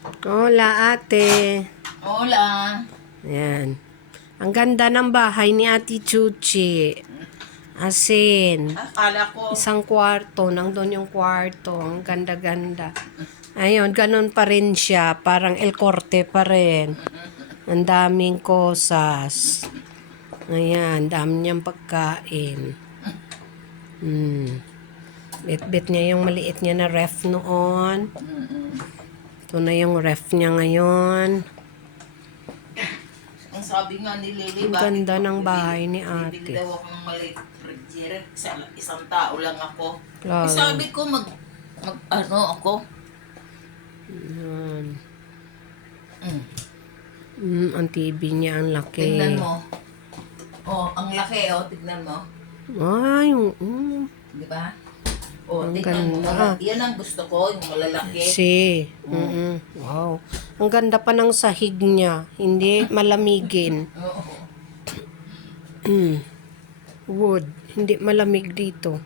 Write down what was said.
Hola, ate. Hola. Ayan. Ang ganda ng bahay ni Ate Chuchi. Asin. Akala ko, Isang kwarto. Nandun yung kwarto. Ang ganda-ganda. Ayun, ganun pa rin siya. Parang El Corte pa rin. Ang daming kosas. Ayan, dami niyang pagkain. Bit-bit niya yung maliit niya na ref noon. Ito na yung ref niya ngayon. ang sabi nga ni Lily, Ang bakit ganda ng bibili- bahay ni bibili ate. daw ako ng maliit refrigerator. Isang tao lang ako. Claro. Sabi ko, ano ako? Ayan. Mm. Ang TV niya, ang laki. Tingnan mo. Oh, ang laki, oh. Tignan mo. Ay, Di ba? Oh, Ang tingnan mo. ganda. Yan ang gusto ko, yung malalaki. Wow. Ang ganda pa ng sahig niya. Hindi malamigin. Oo. Wood. Hindi malamig dito.